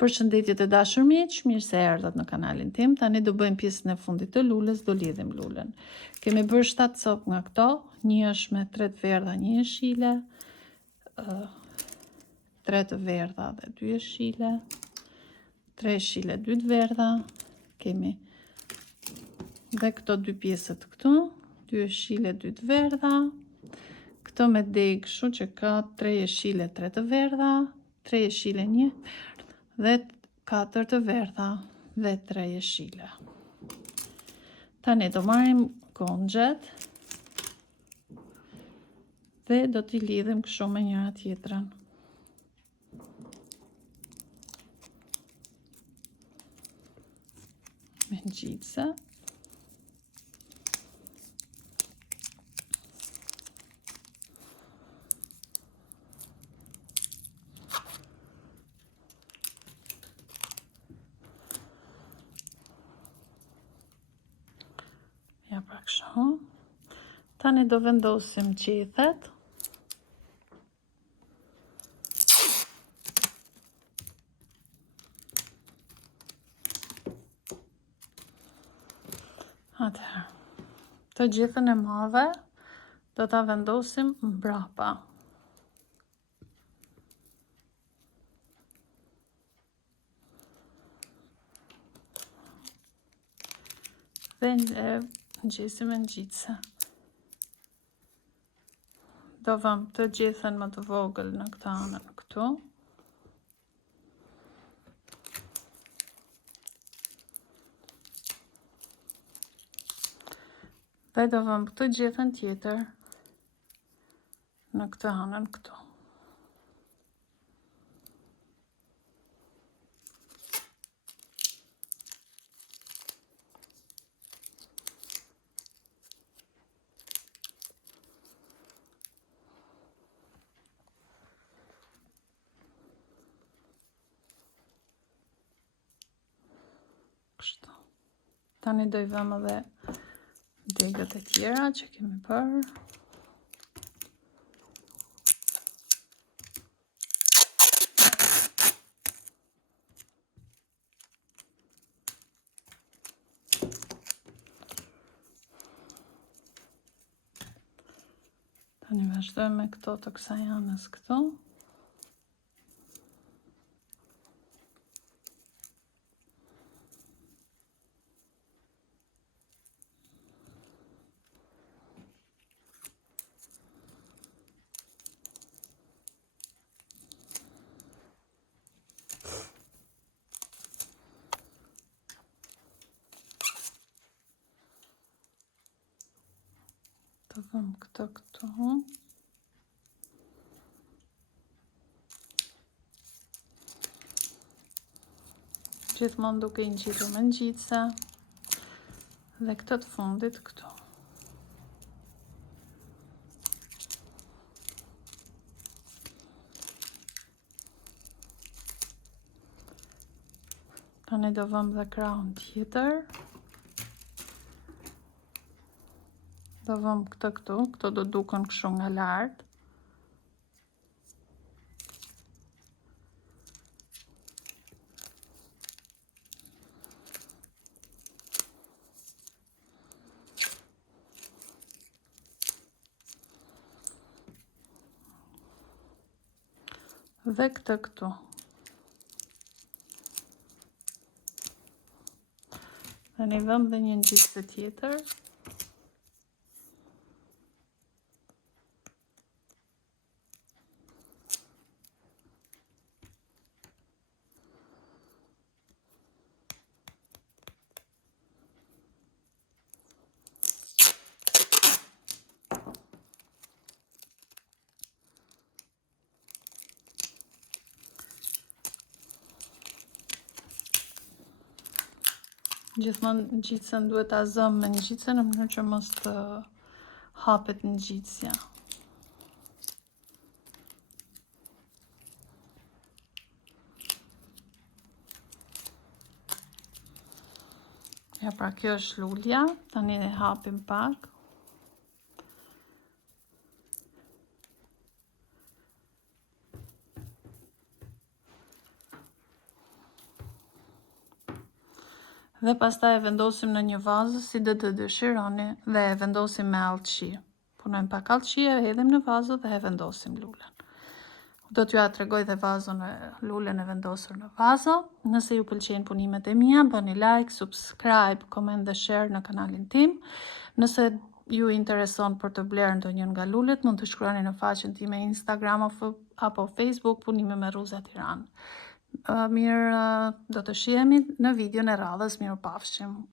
Përshëndetje të dashur miq, mirë se erdhët në kanalin tim. Tani do bëjmë pjesën e fundit të lulës, do lidhim lulën. Kemi bërë 7 copë nga këto, një është me 3 të verdha, 1 jeshile, 3 të verdha dhe 2 jeshile, 3 jeshile, 2 të verdha. Kemi dhe këto 2 pjesët këtu, 2 jeshile, 2 të verdha. Këto me degë, kështu që ka 3 jeshile, 3 të verdha, 3 jeshile, 1 dhe 4 të verdha dhe 3 jeshile. Tani do marrim kongjet dhe do t'i lidhim kështu me njëra tjetrën. Me ngjitse. Ja pra kështu. Tani do vendosim qethet. Atëherë, të gjithën e madhe do ta vendosim mbrapa. Dhe ngjisim me ngjitse. Do vëm të gjithën më të vogël në këtë anën këtu. Dhe do vëm të gjithën tjetër në këtë anën këtu. Kështu. Tani do I vëm edhe degët e tjera që kemi bërë. Tani vazhdojmë me këto të kësaj anës këtu. Të vëm këto këtu. Gjithmonë duke I ngjitur me ngjitse. Dhe këto të fundit këtu. Tani do vëm dhe krahun tjetër. Do vëm këto këtu, këto do duken kështu nga lart. Dhe këto këtu. Tani vëm dhe një ngjitse tjetër. Gjithmonë ngjitsen duhet ta zëm me ngjitse në mënyrë që mos të hapet ngjitsja. Ja pra kjo është lulja, tani e hapim pak. Dhe pastaj e vendosim në një vazë si dhe të dëshironi dhe e vendosim me altëshi. Punojmë pak altëshi, e hedhim në vazë dhe e vendosim lulen. Do t'ju tregoj dhe vazën e lulen e vendosur në vazë. Nëse ju pëlqejnë punimet e mia, bëni like, subscribe, comment dhe share në kanalin tim. Nëse ju intereson për të blerë ndonjën nga lulet, mund të shkruani në faqen time Instagram apo Facebook Punime me Ruza Tiranë. Mirë, do të shihemi në videon e radhës. Mirupafshim.